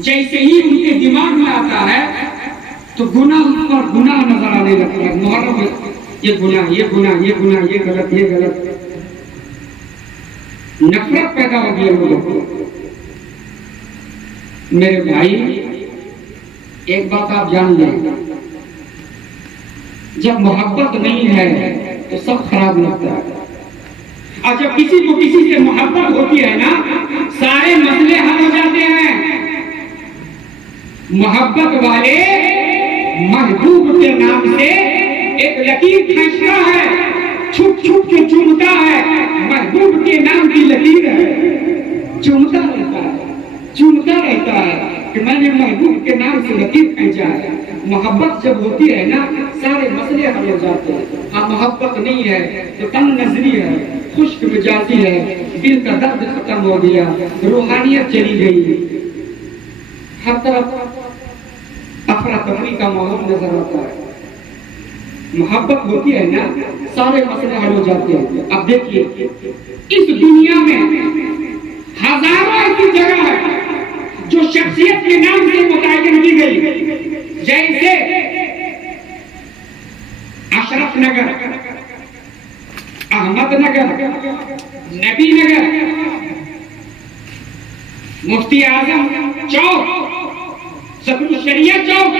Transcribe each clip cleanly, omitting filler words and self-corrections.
जैसे ही उनके दिमाग में आता है तो गुनाह पर गुनाह नजर आने लगता है। मुहर्रम ये गुनाह, ये गुनाह, ये गुनाह, ये गलत, ये गलत। नफरत पैदा हो गई लोगों को। मेरे भाई, एक बात आप जान लें, जब मोहब्बत नहीं है तो सब खराब लगता है। और जब किसी को किसी से मोहब्बत होती है ना, सारे मसले हल हो जाते हैं। मोहब्बत वाले महबूब के नाम से एक लकीर खींचता है, छुप छुप के चूमता है। महबूब के नाम की लकीर है, चूमता रहता है, चूमता रहता है कि मैंने महबूब के नाम से लकीर खींचा है। मोहब्बत जब होती है ना, सारे मसले हल हो जाते हैं। हाँ, मोहब्बत नहीं है तो तंग नजरी है, खुश्क मिजाजी है, दिल का दर्द खत्म हो गया, रूहानियत चली गई, हर तरफ अफरा तफरी का माहौल नजर आता है। मोहब्बत होती है ना, सारे मसले हल हो जाते हैं। अब देखिए, इस दुनिया में हजारों ऐसी जगह है जो शख्सियत के नाम से मुतय्यन की गई, जैसे अशरफ नगर, अहमदनगर, नबी नगर, मुफ्ती आजम चौक, सदरुल शरिया चौक,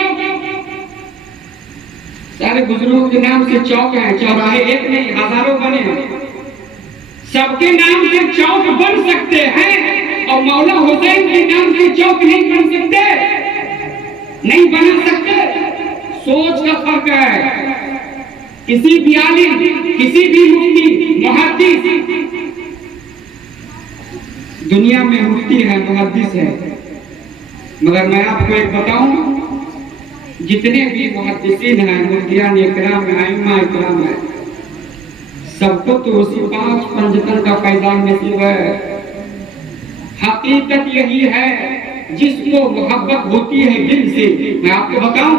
सारे बुजुर्गों के नाम से चौक है। चौराहे एक नहीं, हजारों बने हैं। सबके नाम से चौक बन सकते हैं और मौला हुसैन के नाम से चौक नहीं बन सकते, नहीं बना सकते। सोच का फर्क है। किसी भी आलिम, किसी भी मुफ्ती, मुहद्दिस, दुनिया में मुफ्ती है, मुहद्दिस है, मगर मैं आपको एक बताऊं, जितने भी मुहद्दिसीन हैं, मुफ्तियान इकराम हैं, आइम्मा इकराम हैं, सबको तो उसी 5 पंजतन का फैजान नसीब है। हकीकत यही है, जिसको मोहब्बत होती है दिल से। मैं आपको बताऊं,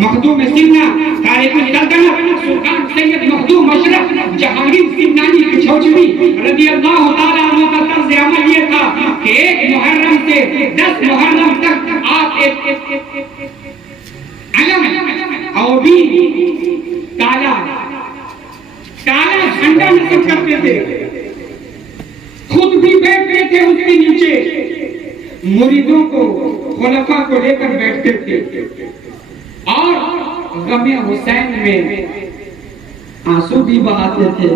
मखदूम सिन्ना, तारिकुल सल्तनत, सुल्तान सैयद मखदूम अशरफ जहांगीर सिन्नानी की छोचवी रज़ियल्लाहु ताला अन्हु का तर्ज अमल ये था कि 1 मुहर्रम से 10 मुहर्रम तक आप एक अलम और भी काला काला झंडा नस्ब करते थे, खुद भी बैठते थे उसके नीचे, मुरीदों को, खुलफा को लेकर बैठते थे और गमे हुसैन में आंसू भी बहाते थे।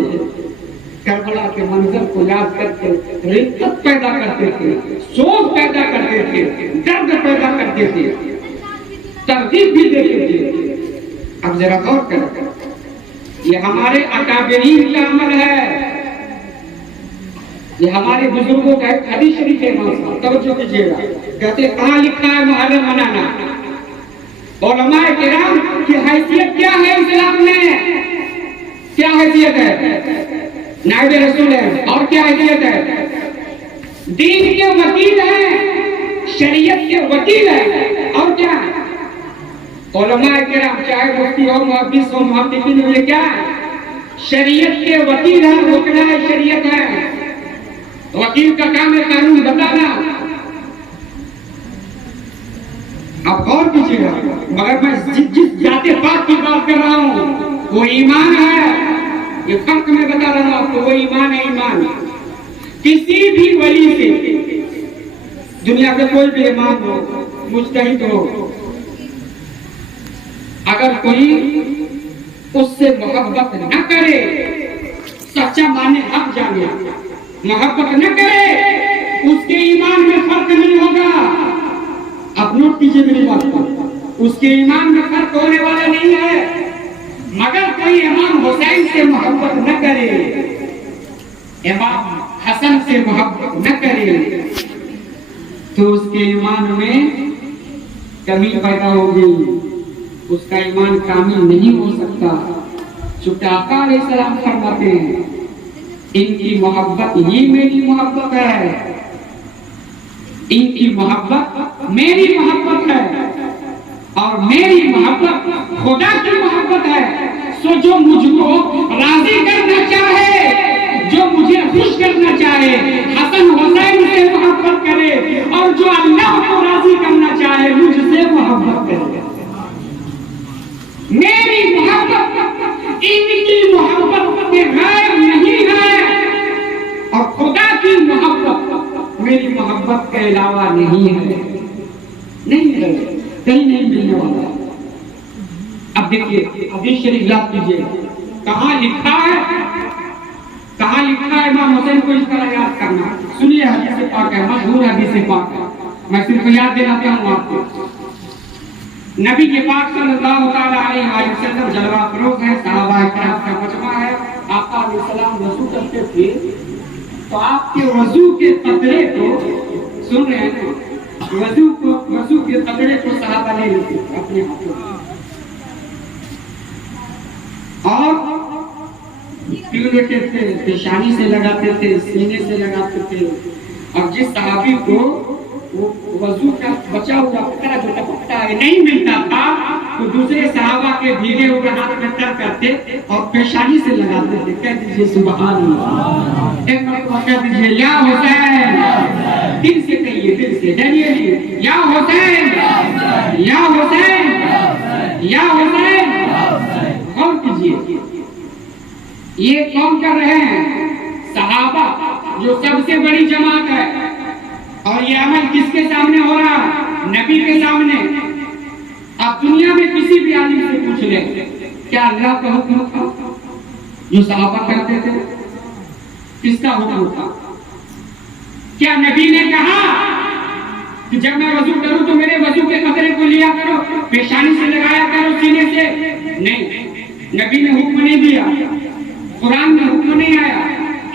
करबला के मंजर को याद करके रिक्कत पैदा करते थे, सोच पैदा करते थे, दर्द पैदा करते थे, तरतीब भी देते थे। अब जरा गौर करें, ये हमारे अकाबिरीन का अमल है, ये हमारे बुजुर्गों का एक हदीस शरीफ है। तवज्जो कीजिएगा, कहते कहाँ लिखा है मुहर्रम मनाना। उलमाए किराम की हैसियत क्या है इस्लाम में? क्या हैसियत है? नाइब रसूल है। और क्या हैसियत है? दीन के वकील हैं, शरीयत के वकील हैं। और क्या? उलमाए किराम चाहे मुफ्ती हो, मुहद्दिस हो, मुहद्दिसीन हो, ये क्या है? शरीयत के वकील हैं, वकील शरीयत है। वकील का काम है कानून बताना। आप गौर कीजिएगा, मगर मैं जिस जाते पाक की बात कर रहा हूँ वो ईमान है। ये फर्क मैं बता रहा हूँ आपको, वो ईमान है। ईमान किसी भी वली से, दुनिया के कोई भी इमाम हो, मुज्तहिद हो, अगर कोई उससे मोहब्बत न करे, सच्चा माने हक जाने, मोहब्बत न करे, उसके ईमान में फर्क नहीं होगा। आप नोट कीजिए मेरी बात को, उसके ईमान में फर्क होने वाला नहीं है। मगर कोई इमाम हुसैन से मोहब्बत न करे, इमाम हसन से मोहब्बत न करे, तो उसके ईमान में कमी पैदा होगी, उसका ईमान कामिल नहीं हो सकता। चूंकि आका अलैहिस्सलाम फरमाते हैं, इनकी मोहब्बत ही मेरी मोहब्बत है, इनकी मोहब्बत मेरी मोहब्बत है, और मेरी मोहब्बत खुदा की मोहब्बत है। सो जो मुझको राजी करना चाहे, जो मुझे खुश करना चाहे हसन हुसैन से मोहब्बत करे, और जो अल्लाह को राजी करना चाहे मुझसे मोहब्बत करे। मेरी मोहब्बत इनकी मोहब्बत के गैर नहीं है, और खुदा की मोहब्बत मेरी मोहब्बत के अलावा नहीं है, नहीं है, कहीं नहीं मिलने वाला। अब देखिए हदीस शरीफ याद कीजिए, कहाँ लिखा है, कहाँ लिखा है इमाम हुसैन को इस तरह याद करना। सुनिए हदीस पाक है, मशहूर हदीस पाक है, मैं सिर्फ याद दिलाता हूँ आपको। नबी के पाक सल्लल्लाहु अलैहि वसल्लम जलवा फरोज है, सहाबा किराम का मजमा है, आका अलैहिस्सलाम वजू करते थे तो आपके वजू के कतरे को, सुन रहे हैं, वजू के कतरे को सहाबा ले लेते थे अपने हाथों में, और पी लेते थे, पेशानी से लगाते थे, सीने से लगाते थे, और जिस सहाबी को वो वजू का बचा हुआ कतरा जो टपकता है नहीं मिलता था, तो दूसरे सहाबा के भीगे हुए हाथ में तर करते और पेशानी से लगाते थे। कह दीजिए सुभान अल्लाह, एक मरतबा कह दीजिए या हुसैन, दिल से कहिए, दिल से डरिए, या हुसैन, या हुसैन, या हुसैन। कौन कीजिए, ये कौन कर रहे हैं? सहाबा, जो सबसे बड़ी जमात है। और ये अमल किसके सामने हो रहा? नबी के सामने। आप दुनिया में किसी भी आदमी से पूछ ले, क्या अल्लाह का हुक्म था जो सहाबा करते थे? किसका हुक्म था? क्या नबी ने कहा कि जब मैं वजू करूं तो मेरे वजू के कतरे को लिया करो, पेशानी से लगाया करो, सीने से? नहीं, नबी ने हुक्म नहीं दिया, कुरान में हुक्म नहीं आया,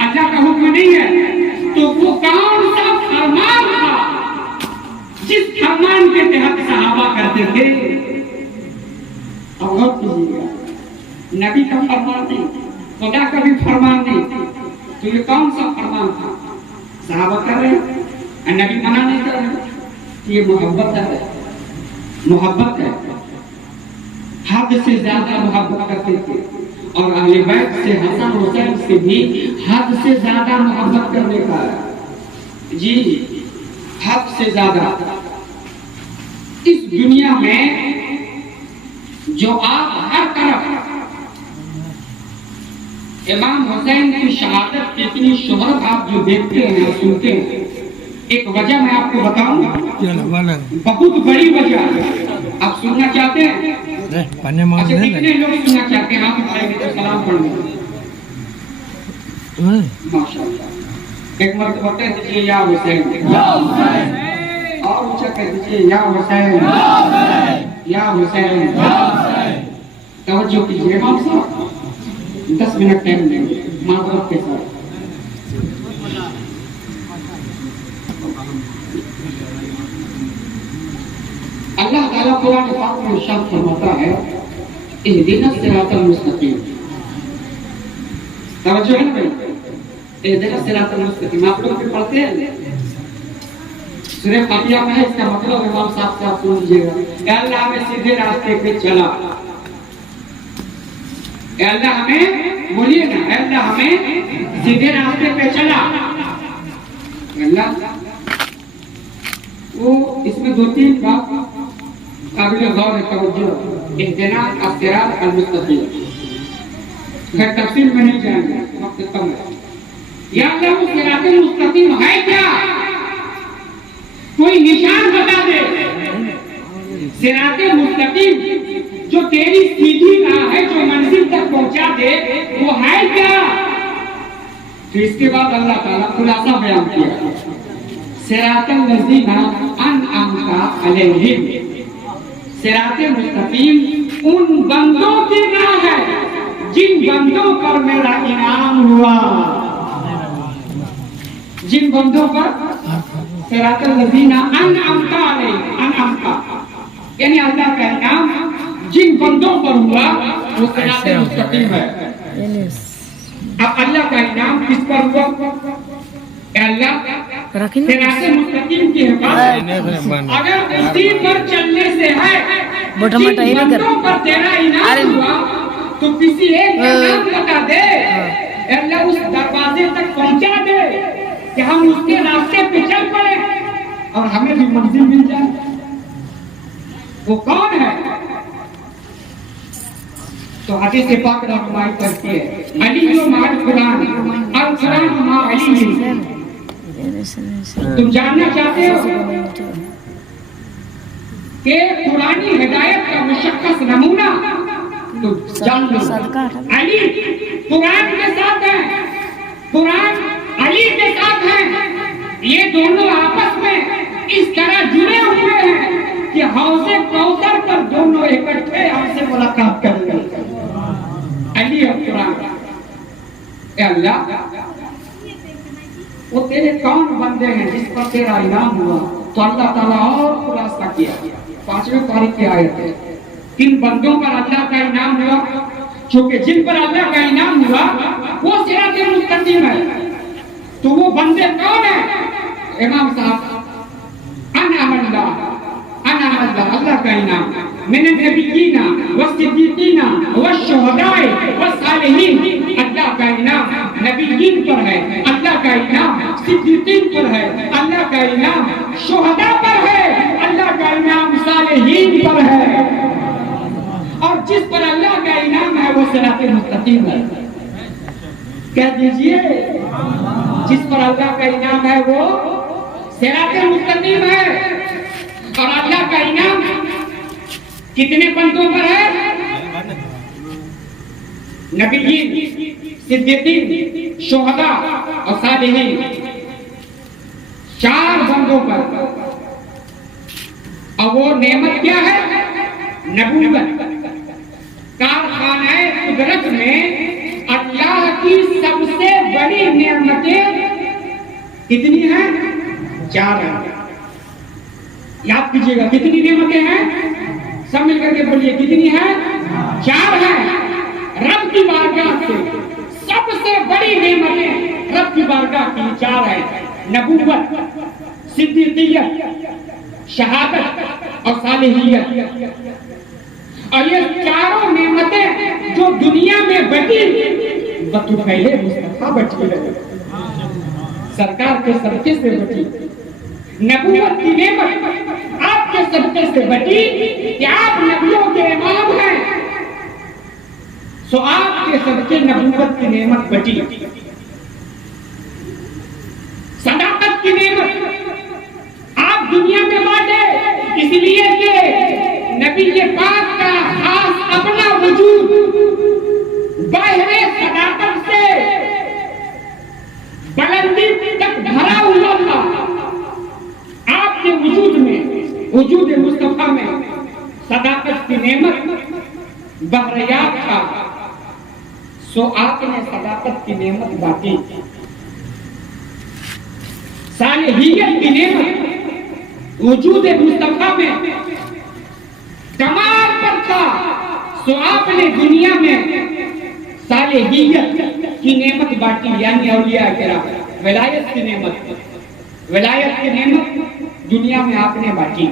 अल्लाह का हुक्म नहीं है। तो वो कौन सा फरमान था जिस फरमान के तहत सहाबा करते थे? और नबी का फरमान नहीं, खुदा का भी फरमान नहीं, तो ये कौन सा फरमान था? सहाबा कर रहे हैं, नबी मना नहीं कर रहे। ये मोहब्बत है, मोहब्बत है, हद से ज्यादा मोहब्बत करते थे, और अहले बैत से, हसन हुसैन से भी हद से ज्यादा मोहब्बत करने का है जी, हद से ज्यादा। इस दुनिया में जो आप हर तरफ इमाम हुसैन की शहादत की इतनी शोहरत आप जो देखते हैं, सुनते हैं, एक वजह मैं आपको बताऊंगा, बहुत बड़ी वजह। आप सुनना चाहते हैं? अच्छा, कितने लोग सुनना चाहते हैं? आप उठाएंगे तो सलाम पढ़ेंगे। माशाअल्लाह, एक मरतबा कह दीजिए या हुसैन, और ऊंचा कह दीजिए या हुसैन, या हुसैन। तवज्जो कीजिए, इमाम साहब 10 मिनट टाइम देंगे माजरत के साथ। अल्लाह ताला कुरान पाक में इरशाद फरमाता है, इहदिना सिरातल मुस्तकीम। तवज्जो है भाई, इहदिना सिरातल मुस्तकीम आप लोग भी पढ़ते हैं, सूरह फातिहा में है, इसका मतलब इमाम साहब से आप सुन लीजिएगा। अल्लाह हमें सीधे रास्ते पे चला, अल्लाह हमें, बोलिए ना, अल्लाह हमें सीधे रास्ते पे चला। अल्लाह वो, इसमें 2-3 बात काबिल गौर है, तवज्जो। इहदिना अस्सिरात अल-मुस्तकीम, फिर तफसील में नहीं जाएंगे, वक्त कम है। या अल्लाह वो सिरात मुस्तकीम है क्या? कोई निशान बता दे। सिरात मुस्तकीम जो तेरी सीधी राह है, जो मंजिल तक पहुंचा दे, वो है क्या? तो इसके बाद अल्लाह ताला खुलासा बयान किया, सिरातल लज़ीना अनअमता अलैहिम, सिराते मुस्तकीम उन बंदों की राह है जिन बंदों पर मेरा इनाम हुआ, जिन बंदों पर सिरातल लज़ीना अनअमता अलैहिम, अनअमता यानी अल्लाह का इनाम जिन बंदों पर हुआ वो सिराते मुस्तकीम है। अब अल्लाह का इनाम किस पर हुआ? अल्लाह सिराते मुस्तकीम की हिफाजत अगर उसी पर चलने से है, जिन बंदों पर तेरा इनाम हुआ, तो किसी एक का नाम बता दे। अल्लाह उस दरवाजे तक पहुंचा दे कि हम उसके रास्ते पे चल पड़े और हमें भी मंजिल मिल जाए। वो कौन है? तो हदीस पाक रहनुमाई करती है, अली जो माल कुरान अल कुरान मा अली। तुम जानना चाहते हो कि कुरानी हिदायत का मुशक्कस नमूना? तो जान लो, अली कुरान के साथ है, कुरान अली के साथ है। ये दोनों आपस में इस तरह जुड़े हुए हैं कि हौज़े कौसर पर दोनों इकट्ठे हमसे मुलाकात करेंगे। अली और कुरान। अल्लाह, वो तेरे कौन बंदे हैं जिस पर तेरा इनाम हुआ? तो अल्लाह ताला और खुलासा किया 5वें पारी की आयत है। किन बंदों पर अल्लाह का इनाम हुआ? क्योंकि जिन पर अल्लाह का इनाम हुआ वो सिरात मुस्तकीम है। तो वो बंदे कौन है? इमाम साहब, अल्लाह का इनाम मैंने नबीयीना व सिद्दीकीना व शुहदाए व सालिहीन। अल्लाह का इनाम नबीयीन पर है, अल्लाह का इनाम सिद्दीकीन पर है, अल्लाह का इनाम शुहदा पर है, अल्लाह का इनाम सालिहीन पर है। और जिस पर अल्लाह का इनाम है वो सिरात मुस्तकीम है। कह दीजिए, जिस पर अल्लाह का इनाम है वो सिरात मुस्तकीम है। और अल्लाह का इनाम कितने बंदों पर है? नबीयीन, सिद्दीकीन, शुहदा और सालिहीन, 4 बंदों पर। और वो नेमत क्या है? नबूवत। कारखाने कुदरत में अल्लाह की सबसे बड़ी नेमतें कितनी हैं? 4 हैं। याद कीजिएगा, कितनी नेमतें हैं? सब मिलकर के बोलिए, कितनी है? 4 है। रब की बारगाह से सबसे बड़ी नेमतें रब की बारगाह की 4 है। नबूवत, सिद्दीकियत, शहादत और सालिहियत। और ये चारों नेमतें जो दुनिया में बटी, बतू पहले मुस्तफा बची रही, सरकार के सदके से बची। नबूवत की नेमत आपके सदके से बची कि आप नबियों के इमाम हैं, सो आपके सदके नबूवत की नेमत बची। सदाकत की नेमत आप दुनिया में बांटे, इसलिए कि नबी के पाक का खास अपना वजूद बाहरे सदाकत से बुलंदी तक भरा हुआ था। आपके वजूद में, वजूद मुस्तफा में सदाकत की नेमत बहरियात था, सो आपने सदाकत की नेमत बांटी। सालिहियत की नेमत वजूद मुस्तफा में कमाल पर था, सो आपने दुनिया में सालिहियत की नेमत बांटी, यानी औलिया किराम, विलायत की नेमत। विलायत की नेमत दुनिया में आपने बांटी।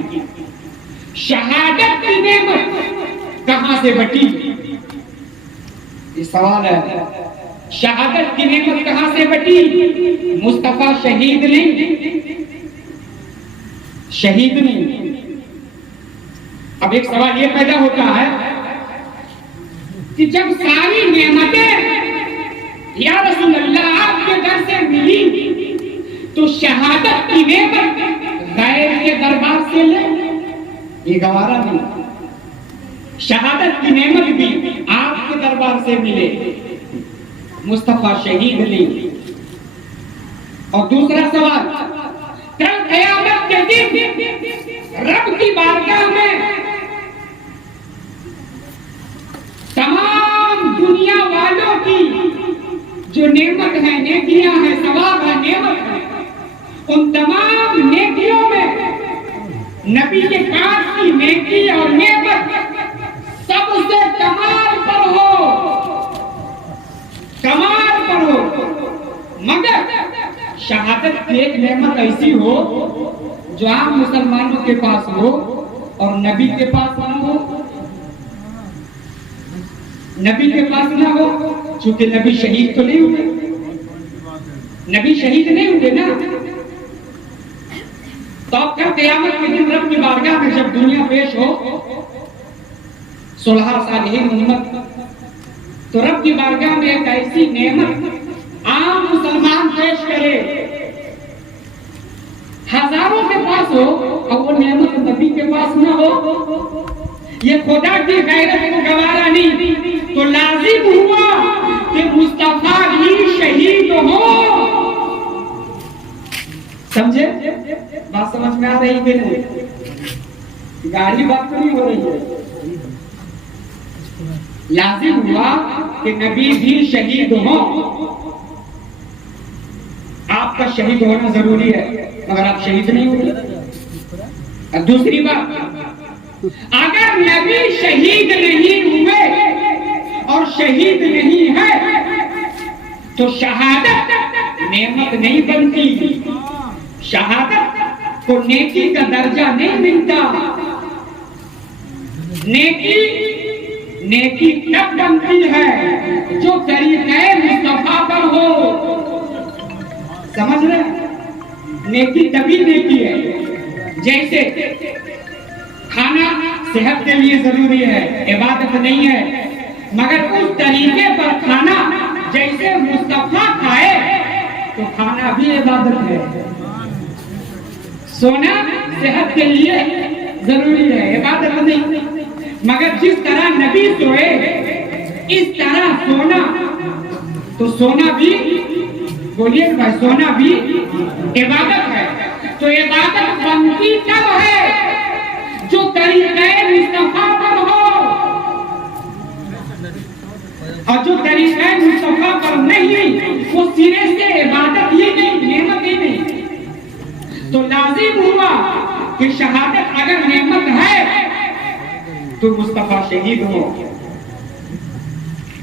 शहादत की नेमत कहां से बटी? ये सवाल है। शहादत की नेमत कहां से बटी? मुस्तफा शहीद नहीं, शहीद नहीं। अब एक सवाल ये पैदा होता है कि जब सारी नेमतें या रसूल अल्लाह आपके दर से मिली, तो शहादत की नेमत गैर के दरबार से ले, ये गवारा नहीं। शहादत की नेमत भी आपके दरबार से मिले, मुस्तफा शहीद ली। और दूसरा सवाल, कल क़यामत के दिन रब की बारगाह में तमाम दुनिया वालों की जो नेमत है, नेकियां हैं, सवाब है, नेमत है, उन तमाम नेकियों में नबी के पास की नेकी और नेमत सबसे कमाल पर हो, कमाल पर हो। मगर शहादत की एक नेमत ऐसी हो जो आम मुसलमानों के पास हो और नबी के पास न हो, नबी के पास न हो। चूंकि नबी शहीद तो नहीं हुए, नबी शहीद नहीं हुए ना। तो अब क्या क़यामत के दिन रब की बारगाह में जब दुनिया पेश हो, 16 सालीन उम्मत, तो रब की बारगाह में एक ऐसी नेमत आम मुसलमान पेश करे, हजारों के पास हो और वो नेमत नबी के पास ना हो, ये खुदा की गैरत को गवारा नहीं। तो लाजिम हुआ कि मुस्तफा ही शहीद हो। समझे? बात समझ में आ रही है? गाड़ी बात तो नहीं हो रही है। लाजिम हुआ कि नबी भी शहीद हो। आपका शहीद होना जरूरी है, मगर आप शहीद नहीं हुए। दूसरी बात, अगर नबी शहीद नहीं हुए और शहीद नहीं है तो शहादत नेमत नहीं बनती, शहादत को नेकी का दर्जा नहीं मिलता। नेकी तब बनती है जो तरीक़े मुस्तफा पर हो। समझ रहे? नेकी तभी नेकी है। जैसे खाना सेहत के लिए जरूरी है, इबादत नहीं है, मगर उस तरीके पर खाना जैसे मुस्तफा खाए तो खाना भी इबादत है। सोना सेहत के लिए जरूरी है, इबादत नहीं, मगर जिस तरह नबी सोए इस तरह सोना, तो सोना भी, बोलिए भाई, सोना भी इबादत है। तो इबादत बनती तब है जो तरीक़े मुस्तफा पर हो, और जो तरीक़े मुस्तफा पर नहीं वो सिरे से इबादत ही नहीं, नेमत ही नहीं। तो लाजिम हुआ कि शहादत अगर नेमत है तो मुस्तफा शहीद हो,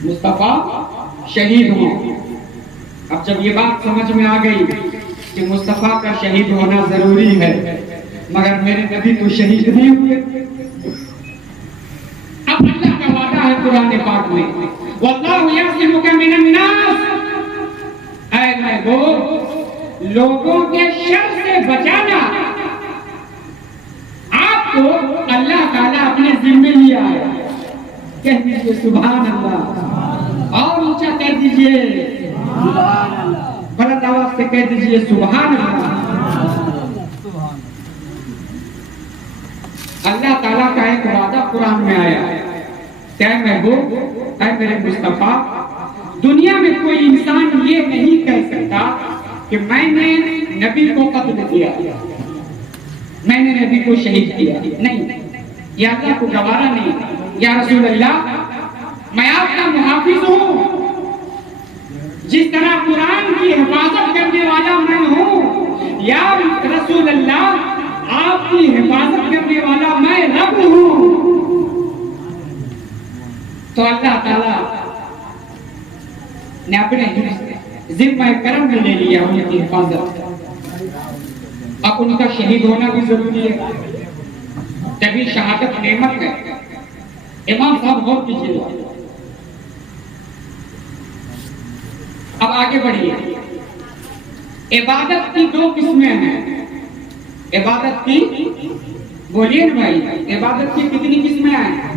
मुस्तफा शहीद हो। अब जब ये बात समझ में आ गई कि मुस्तफा का शहीद होना जरूरी है, मगर मेरे नबी तो शहीद नहीं हुए। अब अल्लाह का वादा है कुरान पाक में, वल्लाहु यअसिमुका मिनन नास, ऐ महबूब लोगों के शर से बचाना आपको अल्लाह ताला अपने जिम्मे लिया है। कह दीजिए सुभान अल्लाह, और ऊंचा कह दीजिए सुभान अल्लाह, बुलंद आवाज से कह दीजिए सुभान अल्लाह। अल्लाह ताला का एक वादा कुरान में आया, क्या महबूब ऐ मेरे मुस्तफा, दुनिया में कोई इंसान ये नहीं कह सकता कि मैंने नबी को कत्ल किया, मैंने नबी को शहीद किया, नहीं, या अल्लाह को गवारा नहीं। या रसूल अल्लाह, मैं आपका मुहाफिज हूँ, जिस तरह कुरान की हिफाजत करने वाला मैं हूँ, या रसूल अल्लाह आपकी हिफाजत करने वाला मैं रब हूँ। तो अल्लाह ताला ने अपने जिम्मा करम में ले लिया उनकी हिफाजत। अब उनका शहीद होना भी जरूरी है, तभी शहादत नेमत है। इमाम साहब गौर कीजिए, अब आगे बढ़िए। इबादत की दो किस्में हैं। इबादत की, बोलिए ना भाई, इबादत की कितनी किस्में हैं?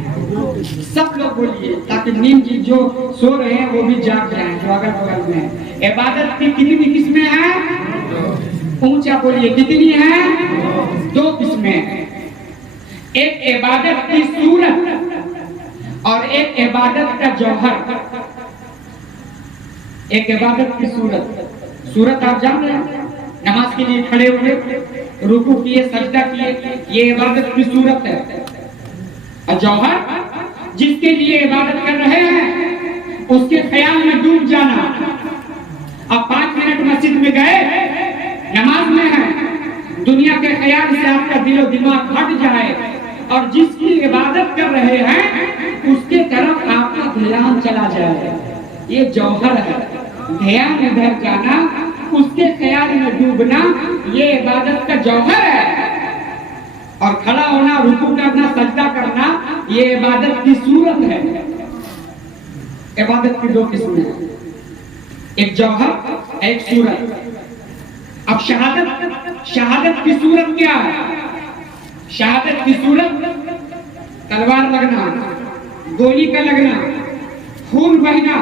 सब लोग बोलिए, ताकि नींद जी जो सो रहे हैं वो भी जाग जाएं, जो अगल बगल में है। इबादत की कितनी किस्में हैं? ऊंचा बोलिए, कितनी हैं? दो किस्में हैं। एक इबादत की सूरत और एक इबादत का जौहर। एक इबादत की सूरत, सूरत आप जान रहे हैं, नमाज के लिए खड़े हुए, रुकू किए, सजदा किए, ये इबादत की सूरत है। और जौहर, जिसके लिए इबादत कर रहे हैं उसके ख्याल में डूब जाना। अब 5 मिनट मस्जिद में गए, नमाज में है, दुनिया के ख्याल से आपका दिलो दिमाग हट जाए और जिसकी इबादत कर रहे हैं उसके तरफ आपका ध्यान चला जाए, ये जौहर है। ध्यान इधर जाना, उसके ख्याल में डूबना, ये इबादत का जौहर है। और खड़ा होना, रुकू करना, सजदा करना, ये इबादत की सूरत है। इबादत की दो किस्में हैं, एक जौहर एक सूरत। अब शहादत की सूरत क्या है? शहादत की सूरत तलवार लगना, गोली का लगना, खून बहना,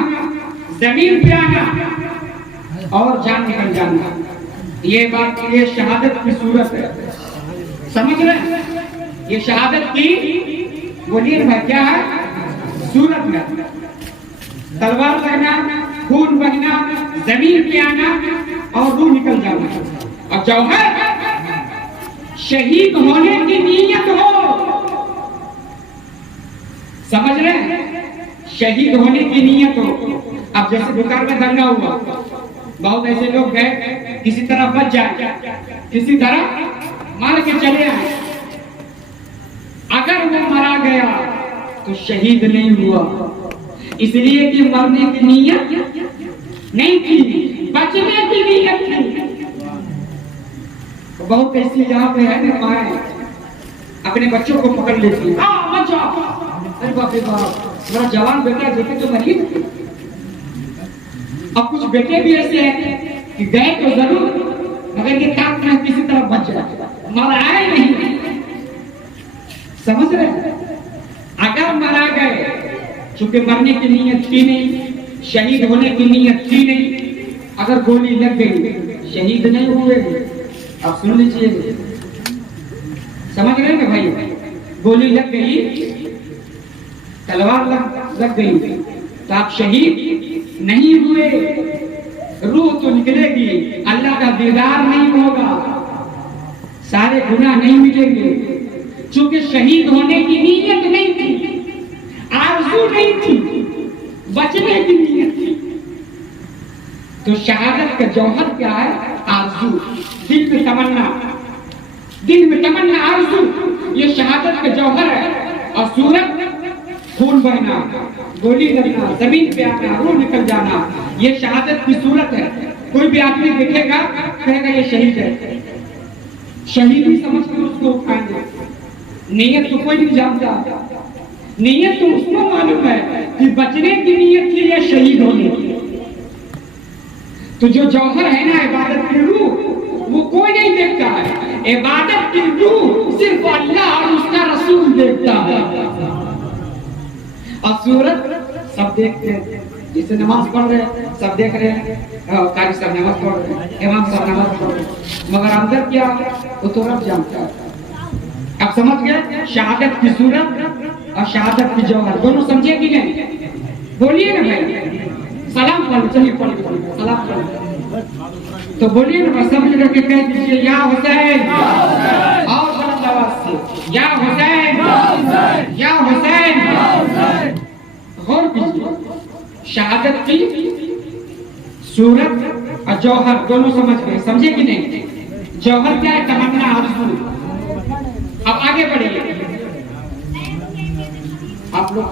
जमीन पे आना और जान निकल जाना, ये बात ये शहादत की सूरत है। समझ रहे? ये शहादत की बोलिए भाई क्या है? सूरत में तलवार लगना, खून बहना, जमीन पे आना और रूह निकल जाना। और जौहर शहीद होने की नीयत हो, समझ रहे? शहीद होने की नीयत हो। अब जैसे दुकान में दंगा हुआ, बहुत ऐसे लोग गए किसी तरह बच जाए, किसी तरह मार के चले आए, अगर वो मारा गया तो शहीद नहीं हुआ, इसलिए कि मरने की नीयत नहीं थी, बचने की नीयत थी। बहुत ऐसी यहाँ पे है ना माए अपने बच्चों को पकड़ लेती है, मत जाओ, अरे बाप रे बाप, मेरा जवान बेटा देखे तो नहीं। अब कुछ बेटे भी ऐसे हैं कि गए तो जरूर मगर ये काम ना किसी तरह बच जाए, मर आए नहीं। समझ रहे? अगर मरा गए, चूंकि मरने की नीयत थी नहीं, शहीद होने की नीयत थी नहीं, अगर गोली लग गई शहीद नहीं हुए। अब सुन लीजिए, समझ रहे हैं भाई? गोली लग गई, तलवार लग गई तो आप शहीद नहीं हुए, रूह तो निकलेगी, अल्लाह का दीदार नहीं होगा, सारे गुनाह नहीं मिलेंगे, चूंकि शहीद होने की नीयत नहीं थी, आरज़ू नहीं थी, बचने की नीयत थी। तो शहादत का जौहर क्या है? आरज़ू, दिल में तमन्ना, दिल में तमन्ना, आरज़ू, ये शहादत का जौहर है। और सूरत खून बहना, गोली लगना, जमीन पे आना, रूह निकल जाना, ये शहादत की सूरत है। कोई भी आदमी देखेगा कहेगा ये शहीद है, शहीद ही समझ कर उसको उठाएंगे। नीयत तो कोई नहीं जानता, नीयत तो उसको मालूम है कि बचने की नीयत थी या शहीद होने की। तो जो जौहर है ना इबादत की रूह, वो कोई नहीं देखता है, इबादत की रूह सिर्फ अल्लाह और उसका रसूल देखता है। और सूरत सब देखते हैं, जिसे नमाज पढ़ रहे हैं सब देख रहे हैं, कारी साहब नमाज पढ़ रहे हैं, इमाम साहब नमाज पढ़ रहे हैं, मगर अंदर क्या वो तो रब जानता है। अब समझ गए? शहादत की सूरत और शहादत की जौहर दोनों समझे कि नहीं? बोलिए ना भाई, सलाम पढ़, चलिए पढ़ सलाम पढ़, तो बोलिए ना, सब लोग के कह दीजिए या हुसैन, और बुलंद आवाज से या हुसैन, या हुसैन। गौर कीजिए, शहादत की सूरत और जौहर दोनों समझ गए, समझे कि नहीं? जौहर क्या है? तमन्ना, आरज़ू। अब आगे बढ़िए, आप लोग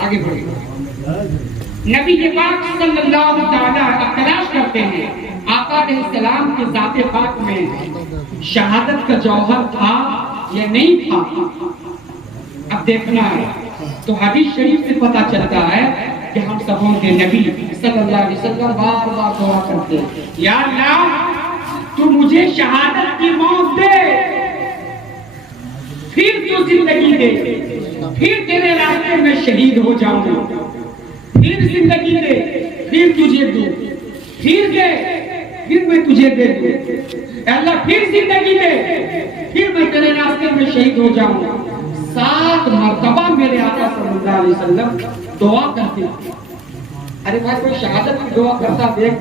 आगे बढ़िए। नबी के पाक सल्लल्लाहु अलैहि तलाश करते हैं, आका अलैहिस्सलाम के ज़ाते पाक में शहादत का जौहर था या नहीं था। अब देखना है तो हदीस शरीफ से पता चलता है कि हम सबों के नबी सल्लल्लाहु अलैहि वसल्लम बार बार दुआ करते हैं, या अल्लाह तू मुझे शहादत की मौत दे, फिर तू जिंदगी दे, फिर तेरे रास्ते में शहीद हो जाऊंगा, फिर जिंदगी दे, फिर तुझे दूं, फिर दे, फिर मैं तुझे दे दूं, अल्लाह फिर जिंदगी दे, फिर मैं तेरे रास्ते में शहीद हो जाऊंगा। 7 मरतबा मेरे आका सल्लल्लाहु अलैहि वसल्लम दुआ करते। अरे भाई कोई शहादत की दुआ करता देख,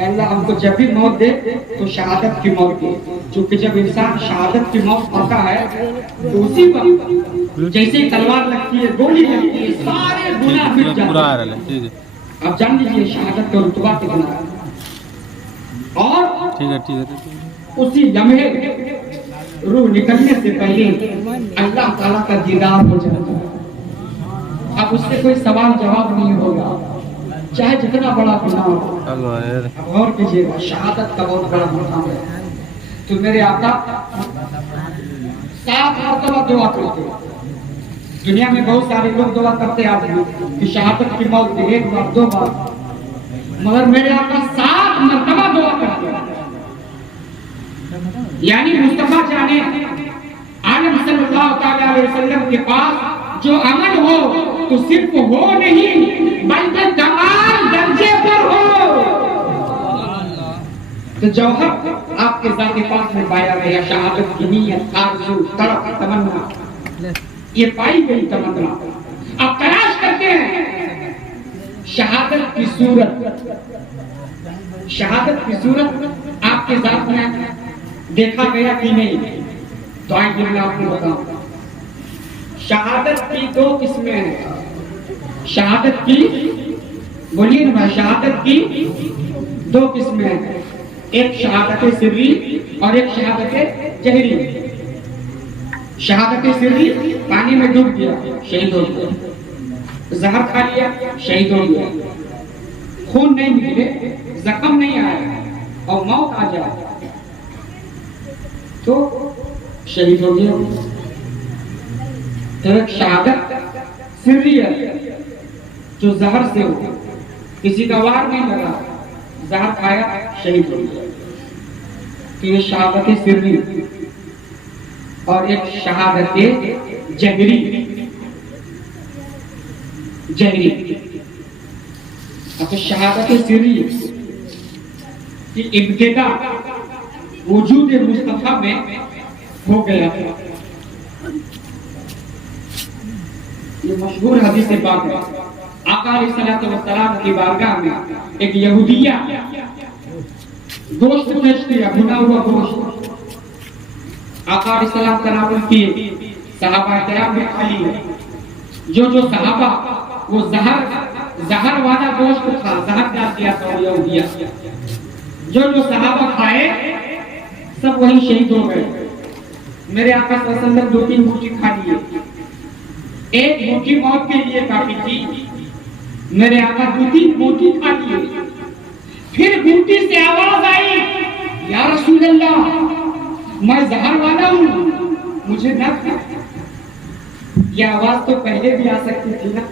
अल्लाह हमको जब भी मौत दे तो शहादत की मौत दे, क्योंकि जब इंसान शहादत की मौत पाता है तो उसी पर जैसे ही तलवार लगती है, गोली लगती है, सारे गुनाह मिट जाते हैं। अब जान लीजिए शहादत का रुतबा कितना है। और ठीक है, उसी लम्हे रूह निकलने से पहले अल्लाह ताला का दीदार हो जाता है। अब उससे कोई सवाल जवाब नहीं होगा, चाहे जितना बड़ा गुनाह हो। और कीजिएगा, शहादत का बहुत बड़ा मुकाम है। तो मेरे आका 7 मरतबा दुआ करते, दुनिया में बहुत सारे लोग दुआ करते आते हैं कि शहादत की मौत दे, 1 बार 2 बार, मगर मेरे आका 7 मरतबा दुआ करते हैं। यानी मुस्तफा जाने आलम सल्लल्लाहु तआला अलैहि वसल्लम के पास जो अमल हो तो सिर्फ हो नहीं बल्कि कमाल दर्जे पर हो। तो जौहर आपके ज़ात पास में पाया गया, शहादत की नीयत, आरज़ू, तड़प, तमन्ना, ये पाई गई तमन्ना। अब तलाश करते हैं शहादत की सूरत। शहादत की सूरत आपके ज़ात में देखा गया कि नहीं? तो आइए मैं आपको बताऊं। शहादत की 2 किस्में हैं। शहादत की, बोलिए ना, शहादत की 2 किस्में हैं। एक शहादत सिर्री और एक शहादत जहरी। शहादत सिर्री, पानी में डूब गया, शहीद हो गया। जहर खा लिया, शहीद हो गया। खून नहीं निकले, जख्म नहीं आया और मौत आ जाए तो शहीद हो गया। तो एक शहादत सिर्री है जो जहर से हो, किसी का वार नहीं लगा, जहर खाया, शहीद हो गया। तो ये शहादत सिर्री। और एक शहादत जहरी। जहरी तो शहादत सिर्री की इब्तिदा वजूद मुस्तफा में हो गया। ये मशहूर हदीस से बात है। आका अलैहिस्सलातु वस्सलाम की बारगाह में एक यहूदिया गोश्त पेश किया, भुना हुआ गोश्त। आका अलैहिस्सलाम तनावुल किए, सहाबा किराम ने खा लिया। जो सहाबा वो जहर वाला गोश्त था, जहर डाल दिया था यहूदिया। जो सहाबा खाए सब वही शहीद हो गए। मेरे आका सल्लल्लाहु अलैहि वसल्लम 2-3 मुट्ठी खा लिए। एक मुट्ठी मौत के लिए काफी थी, मेरे आका 2-3 मुट्ठी खा लिए। फिर मुट्ठी से आवाज आई, या रसूल अल्लाह, मैं जहर वाला हूँ, मुझे न खा। यह आवाज तो पहले भी आ सकती थी ना।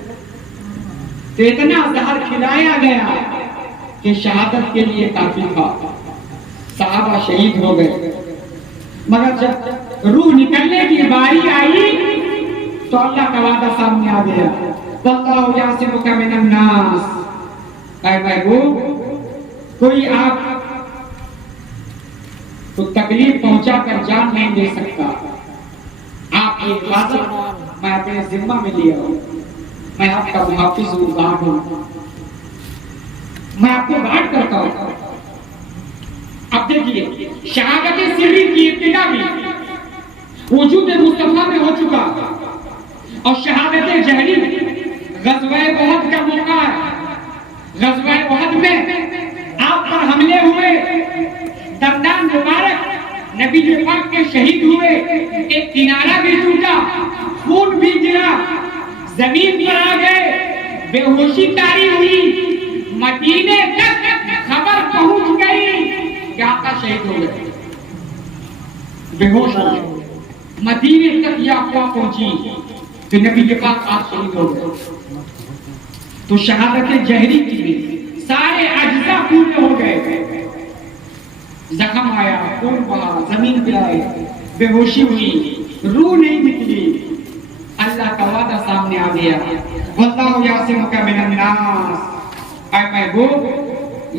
तो इतना जहर खिलाया गया कि शहादत के लिए काफी था। सहाबा शहीद हो गए। मगर जब रूह निकलने की बारी आई तो अल्लाह का वादा सामने आ गया, वल्लाहु यासिमुका मिनन नास। ऐ महबूब, कोई आप तो तकलीफ पहुंचाकर जान नहीं दे सकता। आपकी हिफाजत मैं अपने जिम्मा में लिया हूं। मैं आपका मुहाफिज हूं, गार्ड हूं, मैं आपको गार्ड करता हूं। अब देखिए, शहादत सिर्री की इब्तिदा भी वजूद मुस्तफा में हो चुका और शहादत जहरी ग़ज़वा उहद का मौका है। ग़ज़वा उहद में आप पर हमले हुए, दंदान मुबारक नबी पाक के शहीद हुए, एक किनारा भी टूटा, खून भी गिरा, जमीन पर आ गए, बेहोशी तारी हुई, मदीने तक खबर पहुंच गई कि आपका शहीद हो गए, बेहोश हो गए। मदीने तक यह अफवाह पहुंची कि नबी के पास आप शहीद हो गए। तो शहादत जहरी की सारे अज्जा पूरे हो गए। जख्म आया, खून बहा, जमीन पे आए, बेहोशी हुई, रूह नहीं निकली। अल्लाह का वादा सामने आ गया, वल्लाहु यासिमुका मिनन नास। ऐ महबूब,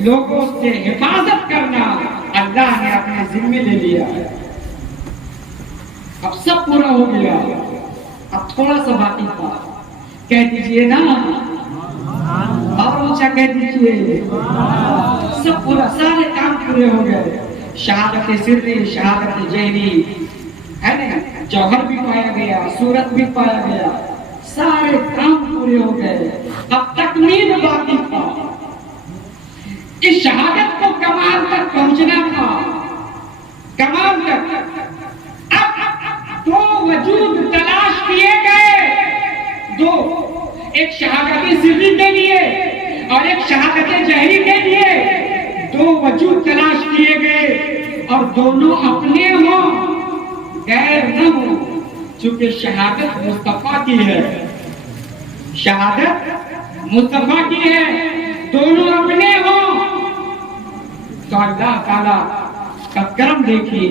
लोगों से हिफाजत करना अल्लाह ने अपने जिम्मे ले लिया। अब सब पूरा हो गया, अब थोड़ा सा बाकी था। कह दीजिए ना, और ऊंचा कह दीजिए, सब पूरा, सारे काम पूरे हो गए। शहादत सिर्री, शहादत जहरी है ना, जौहर भी पाया गया, सूरत भी पाया गया, सारे काम पूरे हो गए। अब तकमील बाकी था। इस शहादत को कमाल तक पहुंचना था, कमाल तक। अब 2 वजूद तलाश किए गए, 2, एक शहादत सिर्री के लिए और एक शहादत जहरी के लिए 2 वजूद तलाश किए गए और दोनों अपने हों, गैर न हो। चूंकि शहादत मुस्तफा की है, शहादत मुस्तफा की है, दोनों अपने हो तो अल्लाह ताला का करम देखिए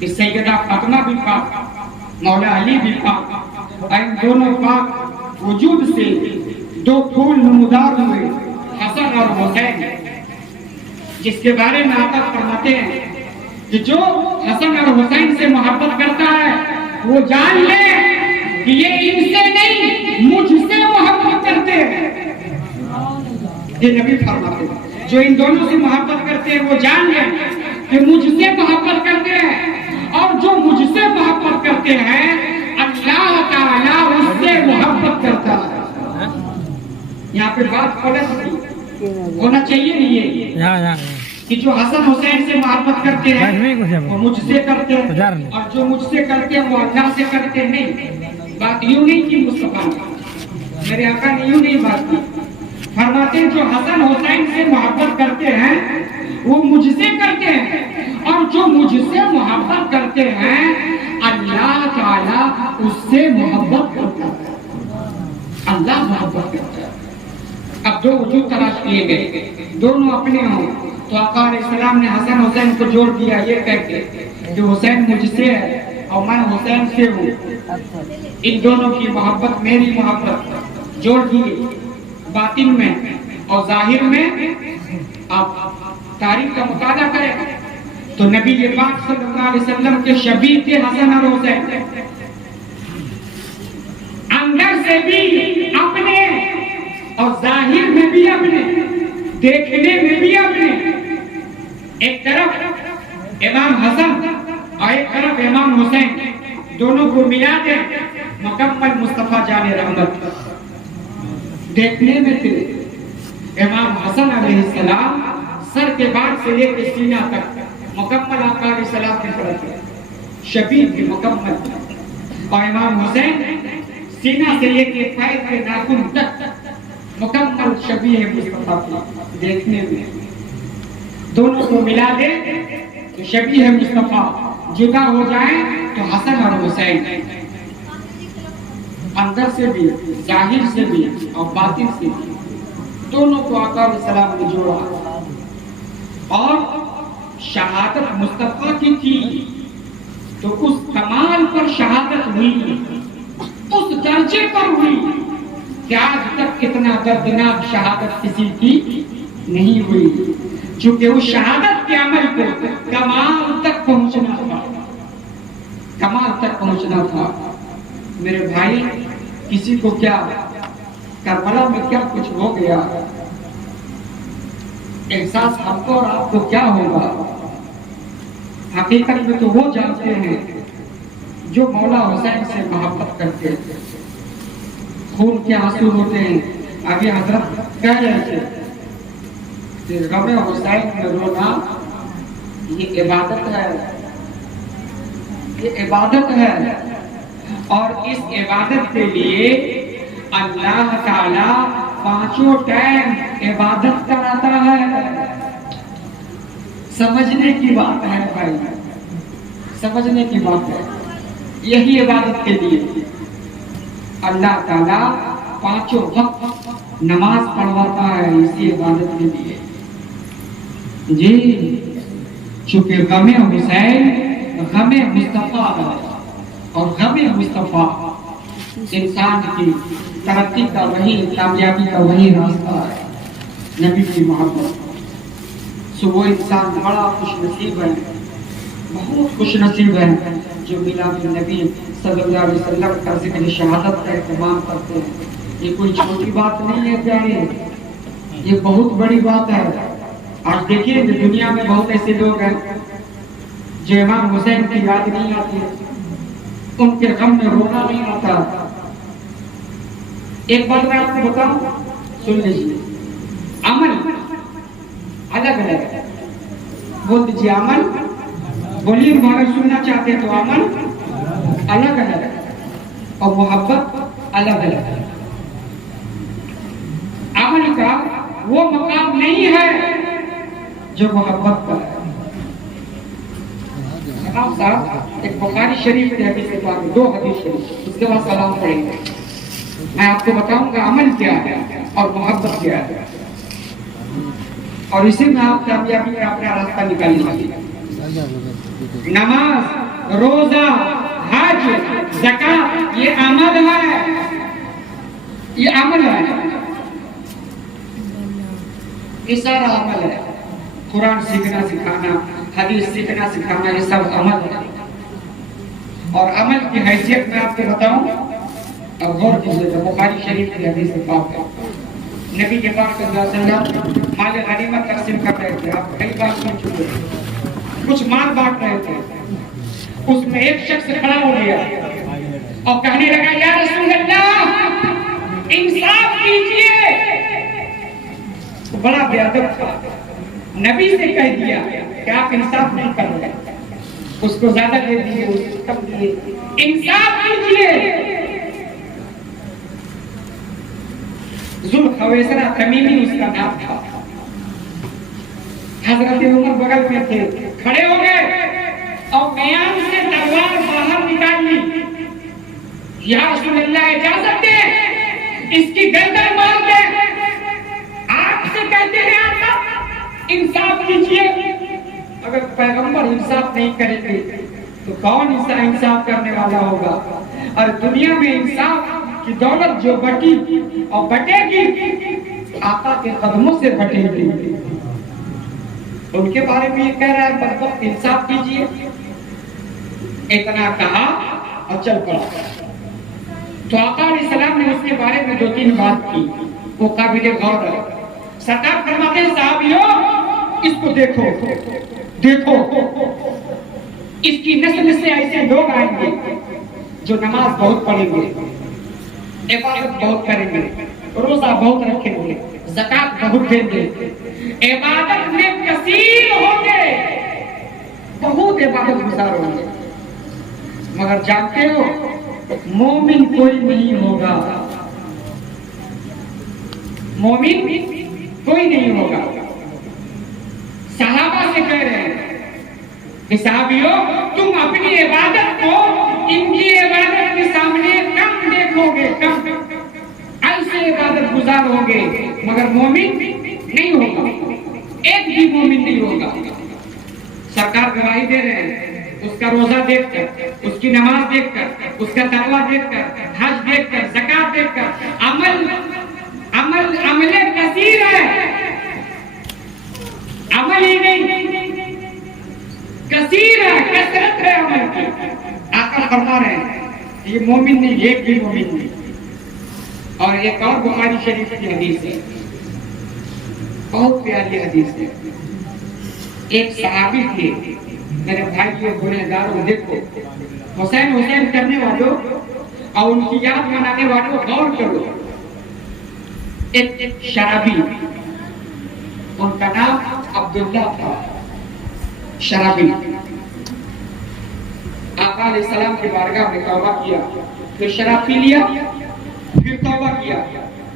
कि सैयदा फातिमा भी पाक, मौला अली भी पाक, इन दोनों पाक वजूद से दो फूल नमूदार हुए, हसन और हुसैन, जिसके बारे में आका फरमाते हैं कि जो हसन और हुसैन से मोहब्बत करता है वो जान ले कि ये इनसे नहीं मुझसे मोहब्बत करते हैं। ये नबी फरमाते हैं जो इन दोनों से मोहब्बत करते हैं वो जान ले कि मुझसे मोहब्बत करते हैं, और जो मुझसे मोहब्बत करते हैं अल्लाह ताला उससे मोहब्बत करता है। यहाँ पे बात गलत होना चाहिए नहीं ये कि जो हसन हुसैन से मोहब्बत करते हैं वो मुझसे करते हैं, और जो मुझसे करते हैं वो अल्लाह से करते हैं। नहीं, बात यूं नहीं की मुस्तफा ने, मेरे आका ने यूं नहीं बात की। फरमाते हैं जो हसन हुसैन से मोहब्बत करते हैं वो मुझसे करते हैं, और जो मुझसे मोहब्बत करते हैं अल्लाह ताला उससे मोहब्बत करता है। अल्लाह मोहब्बत करता है। अब दो वजूद तलाश किए गए, दोनों अपने हों, तो आका अलैहिस्सलाम ने हसन हुसैन को जोड़ दिया ये कहके कि हुसैन मुझसे है और मैं हुसैन से हूँ। इन दोनों की मोहब्बत मेरी मोहब्बत जोड़ दिए बातिन में और जाहिर में। आप तारीख का मुताला करें तो नबी ये पाक सल्लल्लाहु अलैहि वसल्लम के शबीह थे हसन और हुसैन, अंदर से भी अपने और जाहिर में भी अपने, देखने में भी अपने। एक तरफ इमाम हसन और एक तरफ इमाम हुसैन, दोनों को मिला दे मुकम्मल मुस्तफा जाने रहमत। देखने में थे इमाम हसन अलैहिस्सलाम सर के बाद से लेकर सीना तक मुकम्मल आका अलैहिस्सलाम की तरफ थे, शबीह की मुकम्मल, और इमाम हुसैन सीना से लेकर पैर के नाखून तक मुकम्मल शबीह मुस्तफा की देखने में। दोनों को मिला दे तो शबीह मुस्तफा, जुदा हो जाए तो हसन और हुसैन, अंदर से भी जाहिर से भी और बातिन से भी, दोनों को आका अलैहिस्सलाम ने जोड़ा। और शहादत मुस्तफा की थी तो उस कमाल पर शहादत हुई, उस दर्जे पर हुई कि आज तक इतना दर्दनाक शहादत किसी की नहीं हुई, क्योंकि उस शहादत के अमल को कमाल तक पहुंचना था, कमाल तक पहुंचना था। मेरे भाई, किसी को क्या करबला में क्या कुछ हो गया, एहसास हमको और आपको क्या होगा? हकीकत में तो वो जानते हैं जो मौला हुसैन से मोहब्बत करते हैं, खून के आंसू होते हैं। अभी हजरत कह रहे थे कि गम हुसैन में रोना ये इबादत है, ये इबादत है, और इस इबादत के लिए अल्लाह ताला 5 टाइम इबादत कराता है। समझने की बात है भाई, समझने की बात है। यही इबादत के लिए अल्लाह ताला 5 वक्त नमाज पढ़वाता है, इसी इबादत के लिए जी। चूंकि गमे हुसैन गमे मुस्तफा है, और गमे मुस्तफा इंसान की तरक्की का वही, कामयाबी का वही रास्ता है, नबी की मोहब्बत। सो वो इंसान बड़ा खुशनसीब है, बहुत खुशनसीब है जो मिलाद नबी सल्लल्लाहु अलैहि वसल्लम का जिक्र शहादत का इत्माम करते हैं। ये कोई छोटी बात नहीं है प्यारे, ये बहुत बड़ी बात है। आज देखिए कि दुनिया में बहुत ऐसे लोग हैं जो इमाम हुसैन की याद नहीं आती है, उनके गम में रोना नहीं आता। एक बात मैं आपको बताऊं, सुन लीजिए। अमल अलग अलग, बोल दीजिए अमल, बोलिए। अगर सुनना चाहते हैं तो अमल अलग अलग और मोहब्बत अलग अलग। अमल का वो मकाम नहीं है जो मोहब्बत का है। इमाम साहब एक बुखारी शरीफ के हदीस के बाद 2 हदीस शरीफ, उसके बाद सलाम पढ़ेंगे। मैं आपको बताऊंगा अमल क्या है और मोहब्बत क्या है, और इसी में आप कामयाबी में अपना रास्ता निकालिए। नमाज, रोजा, हज, ज़कात ये अमल है, ये अमल है, ये सारा अमल है। कुरान सीखना सिखाना, हदीस सीखना सिखाना, ये सब अमल है। और अमल की हैसियत में आपको बताऊं, अब गौर कीजिएगा, बुखारी शरीफ की हदीस से बात है। नबी के पाक सल्लल्लाहु अलैहि वसल्लम माल गनीमत तकसीम कर रहे थे। आप कई बार सुन चुके हैं, कुछ माल बांट रहे थे, उसमें एक शख्स खड़ा हो गया और कहने लगा, या रसूल अल्लाह इंसाफ कीजिए। तो बड़ा बेअदब था, नबी से कह दिया कि आप इंसाफ नहीं कर रहे, उसको ज्यादा दे दिए, उसको कम दिए, इंसाफ कीजिए। जुल्खवैसरा तमीमी उसका नाम था। हजरत उमर बगल में थे, खड़े हो गए और म्यान से तलवार बाहर निकाल ली। या रसूल अल्लाह इजाजत दे, इसकी गर्दन मार दे। आपसे कहते हैं आप इंसाफ कीजिए। अगर पैगंबर इंसाफ नहीं करेंगे तो कौन इंसाफ करने वाला होगा? और दुनिया में इंसाफ की दौलत जो बटी और बटेगी, आका के कदमों से बटेगी। उनके बारे में ये कह रहा है, बदबख्त इंसाफ कीजिए। इतना कहा और चल पड़ा। तो आका अलैहिस्सलाम ने उसके बारे में 2-3 बात की, वो काबिल गौर है। सरकार फरमाते हैं, साहबियों इसको देखो देखो, इसकी नस्ल से ऐसे लोग आएंगे जो नमाज बहुत पढ़ेंगे, इबादत बहुत करेंगे, रोजा बहुत रखेंगे, ज़कात बहुत देंगे, इबादत में कसीर होंगे, बहुत इबादत गुजार होंगे, मगर जानते हो मोमिन कोई नहीं होगा। मोमिन कोई नहीं होगा। सहाबा से कह रहे हैं कि साहबियों तुम अपनी इबादत को इनकी इबादत के सामने कम देखोगे, कम ऐसे इबादत गुजार होंगे, मगर मोमिन नहीं होगा, एक भी मोमिन नहीं होगा। सरकार गवाही दे रहे हैं, उसका रोजा देखकर, उसकी नमाज देखकर, उसका तकवा देखकर, हज देखकर, ज़कात देखकर, अमले कसीर है, अमल ही नहीं कसीर है, कसरत है अमल की। आका फरमा रहे हैं ये मोमिन नहीं, एक भी मोमिन नहीं। और एक और बुखारी शरीफ की हदीस है, बहुत प्यारी हदीस है। एक सहाबी थे, मेरे भाई के गुनहगारों, देखो हुसैन हुसैन करने वालों और उनकी याद मनाने वालों गौर करो। एक शराबी, उनका नाम अब्दुल्ला था, शराबी। आका अलैहिस्सलाम की बारगाह में तौबा किया, फिर शराब पी लिया, फिर तौबा किया,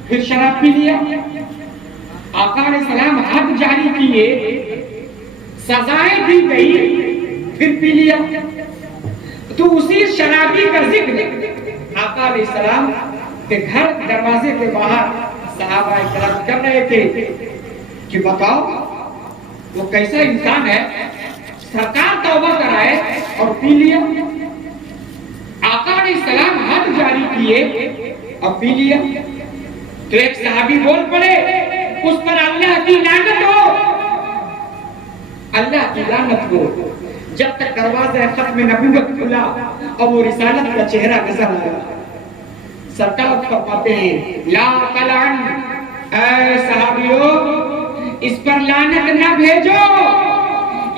फिर शराब पी लिया। आका अलैहिस्सलाम हद जारी किए, सजाएं दी गई, फिर पी लिया। तो उसी शराबी का जिक्र आका अलैहिस्सलाम के घर दरवाजे के बाहर सहाबा इकराम कर रहे थे कि बताओ वो कैसा इंसान है, सरकार तौबा कराए और पी लिया। आका अलैहिस्सलाम हद जारी किए और पी लिया। तो एक सहाबी बोल पड़े, उस पर अल्लाह की लानत हो, अल्लाह की लानत हो। जब तक दरवाजा खत्म नबूवत खुला और वो रिसालत का चेहरा नजर आया, सरकार फरमाते हैं ला तलान, ऐ सहाबियों इस पर लानत न भेजो,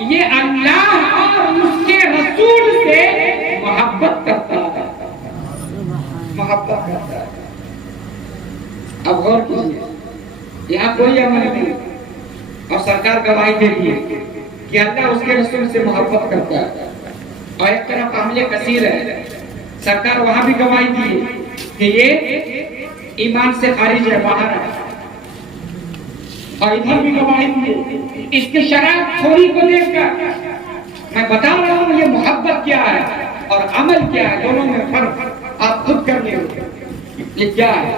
ये अल्लाह और उसके रसूल से मोहब्बत करता है, मोहब्बत करता है। अब गौर कीजिए, यहाँ कोई अमल नहीं और सरकार गवाही दे दी कि अल्लाह उसके रसूल से मोहब्बत करता है। और एक तरफ अमले कसीर है, सरकार वहां भी गवाही दी कि ये ईमान से खारिज है, बाहर है। और इधर भी गवाही दी इसके शराब खोरी को देखकर मैं बता रहा हूं ये मोहब्बत क्या है और अमल क्या है, दोनों में फर्क आप खुद कर ले। ये क्या है?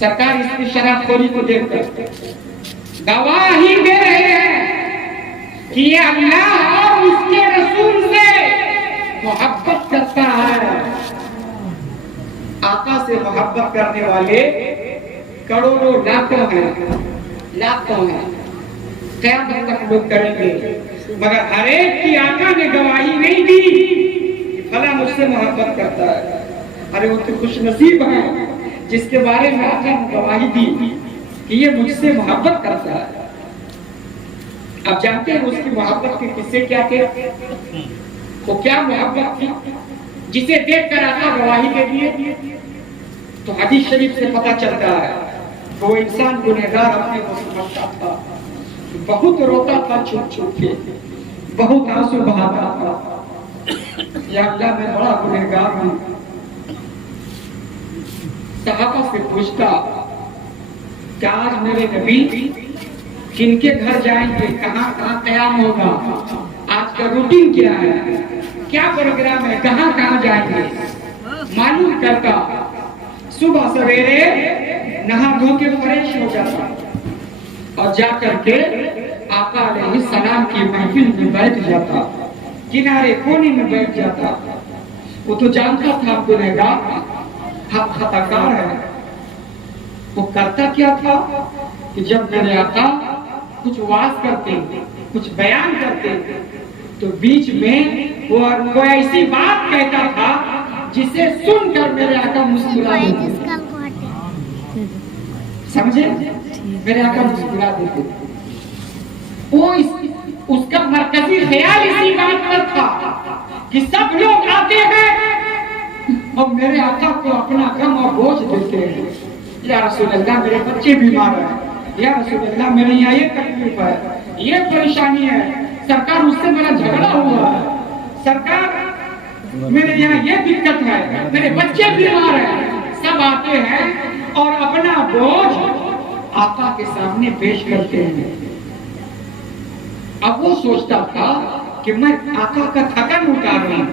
सरकार इसकी शराबखोरी को देखकर गवाही दे रहे हैं कि ये अल्लाह और उसके रसूल से मोहब्बत करता है। आका से मोहब्बत करने वाले करोड़ों लाखों हैं, क़यामत तक लोग करेंगे, मगर हर एक की आका ने गवाही नहीं दी कि फला मुझसे मोहब्बत करता है। अरे वो तो खुश नसीब है जिसके बारे में आका ने गवाही दी कि ये मुझसे मोहब्बत करता है। आप जानते हैं उसकी मोहब्बत के किस्से क्या थे? वो क्या मोहब्बत थी जिसे देखकर आका गवाही दे दिए? तो हदीस शरीफ से पता चलता है वो इंसान गुनहगार अपने को समझता था, बहुत रोता था छुप छुप के, बहुत आंसू बहाता था, या अल्लाह मैं बड़ा गुनहगार हूं। सहाबा से पूछता क्या आज मेरे नबी किनके घर जाएंगे, कहां कहां क़याम होगा, आज का रूटीन क्या है, क्या प्रोग्राम है, कहां कहां जाएंगे, मालूम करता। सुबह सवेरे नहा धो के फ्रेश हो जाता और जाकर के आका अलैहिस्सलाम की महफिल में बैठ जाता, किनारे कोने में बैठ जाता। वो तो जानता था गुनहगार, हम खताकार है। वो करता क्या था कि जब मेरे आका कुछ वाज करते, कुछ बयान करते, तो बीच में वो ऐसी बात कहता था जिसे सुनकर मेरे आका मुस्कुरा देते। समझे? मेरे आका मुस्कुरा देते। वो उसका मरकजी ख्याल इसी बात पर था कि सब लोग आते हैं और मेरे आका को अपना गम और बोझ देते हैं। या रसूल अल्लाह मेरे बच्चे बीमार हैं, या रसूल अल्लाह मेरे यहाँ ये तकलीफ है, ये परेशानी है, सरकार उससे मेरा झगड़ा हुआ है, सरकार मेरे यहाँ ये दिक्कत है, मेरे बच्चे बीमार हैं। सब आते हैं और अपना बोझ आका के सामने पेश करते हैं। अब वो सोचता था कि मैं आका का थकन उतारूं,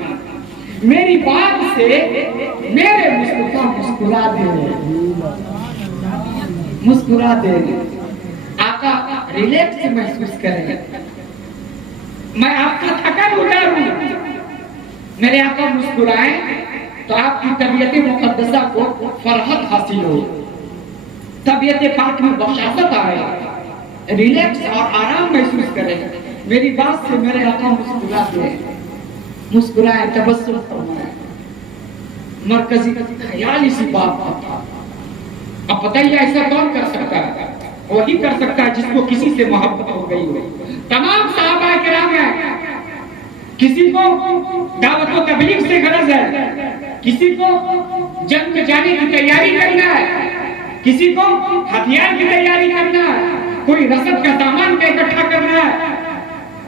मेरी बात से मेरे मुस्तफा मुस्कुरा दे, आका रिलैक्स महसूस करें, मैं आपका थकन उतारूं, मेरे आका मुस्कुराएं तो आपकी तबीयत मुकद्दसा को फरहत हासिल हो, तबीयत पाक में बशासत आए, रिलैक्स और आराम महसूस करें। मेरी बात से मेरे आका मुस्कुराए, तबस्सुम फरमाए। मरकजी ख्याल इसी बात का था। अब बताइए ऐसा कौन कर सकता है? वही कर सकता है जिसको किसी से मोहब्बत हो गई हो। तमाम सहाबा किराम है, किसी को दावत व तबलीग से गरज है, किसी को जंग में जाने की तैयारी करना है, किसी को हथियार की तैयारी करना है, कोई रसद का सामान का इकट्ठा करना है,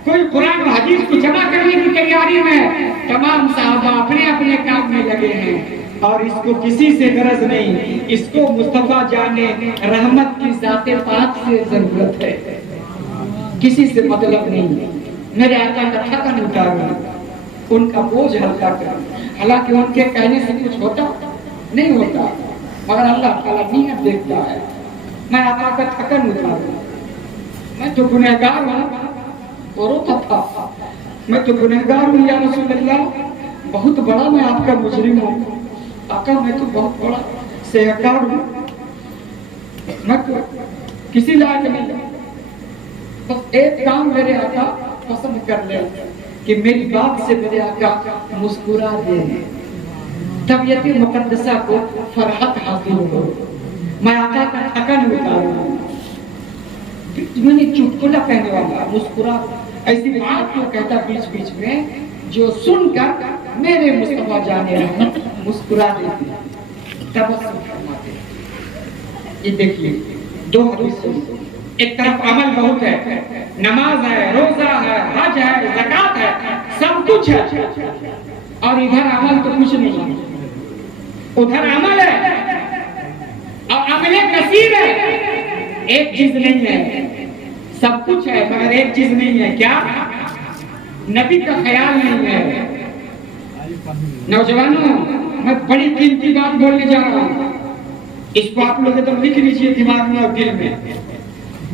कोई कुरान और हदीस को जमा करने की तैयारी में। तमाम साहबा अपने अपने काम में लगे हैं और इसको किसी से गरज नहीं, इसको मुस्तफा जाने रहमत की ज़ाते पाक से जरूरत है, किसी से मतलब नहीं। मेरे आका का थकन उतारना, उनका बोझ हल्का करना। हालांकि उनके कहने से कुछ होता नहीं होता, मगर अल्लाह ताला नीयत देखता है। मैं आका का थकन उतारूं, मैं तो गुनहगार हूं, और रोता था, मैं तो गुनहगार हूं या रसूल अल्लाह, बहुत बड़ा मैं आपका मुजरिम हूं, आका मैं तो बहुत बड़ा सेहकार हूं, मैं तो किसी लायक नहीं। बस एक काम मेरे आका पसंद कर ले कि मेरी बात से मेरे आका मुस्कुरा दे, तबीयत मुकद्दसा को फरहत हासिल हो, मैं आका का थकन उतारूं। मैंने चुटकुला कहने वाला मुस्कुरा, ऐसी बात क्यों कहता बीच बीच में जो सुनकर मेरे मुस्तफा जाने मुस्कुरा देती, तबस्सुम फरमाते। ये देखिए दो हदीस, एक तरफ अमल बहुत है, नमाज है, रोजा है, हज है, ज़कात है, सब कुछ है, और इधर अमल तो कुछ नहीं है। उधर अमल है और अमले कसीर है, एक चीज नहीं है, सब कुछ है मगर एक चीज नहीं है। क्या? नबी का ख्याल नहीं है। नौजवानों, मैं बड़ी कीमती बात बोलने जा रहा हूं, इसको आप लोग तो लिख लीजिए दिमाग में और दिल में।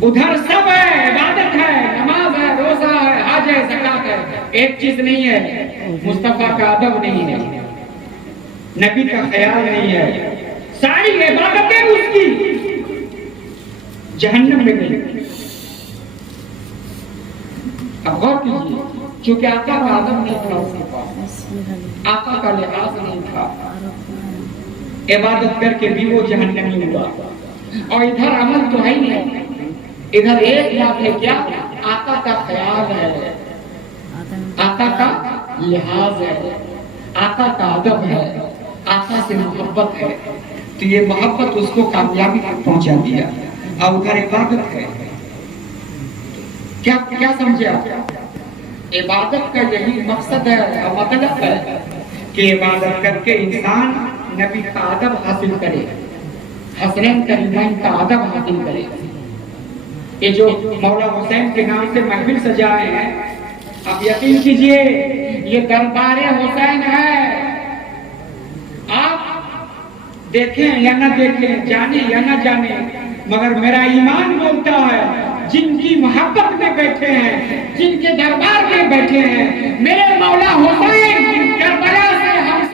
उधर सब है, इबादत है, नमाज है, रोजा है, हज है, ज़कात है, एक चीज नहीं है, मुस्तफा का अदब नहीं है, नबी का ख्याल नहीं है। सारी इबादतें उसकी जहन्नम में गई। अब गौर कीजिए, क्योंकि आका का अदब नहीं था उसके पास, आका का लिहाज नहीं था, इबादत करके भी वो जहन्नमी हुआ। और इधर अमल तो है ही नहीं, इधर एक बात है, क्या? आका का ख्याल है, आका का लिहाज है, आका का अदब है, आका से मोहब्बत है। तो ये मोहब्बत उसको कामयाबी तक पहुंचा दिया। और उधर इबादत है, क्या क्या समझे आप? इबादत का यही मकसद है और मतलब है कि इबादत करके इंसान नबी का अदब हासिल करे, हसनैन करीमैन का अदब हासिल करे। ये जो मौला हुसैन के नाम से महफिल सजाए हैं, आप यकीन कीजिए ये दरबारे हुसैन है। आप देखें या ना देखें, जाने या ना जाने, मगर मेरा ईमान बोलता है, जिनकी मोहब्बत में बैठे हैं, जिनके दरबार में बैठे हैं, मेरे मौला हुसैन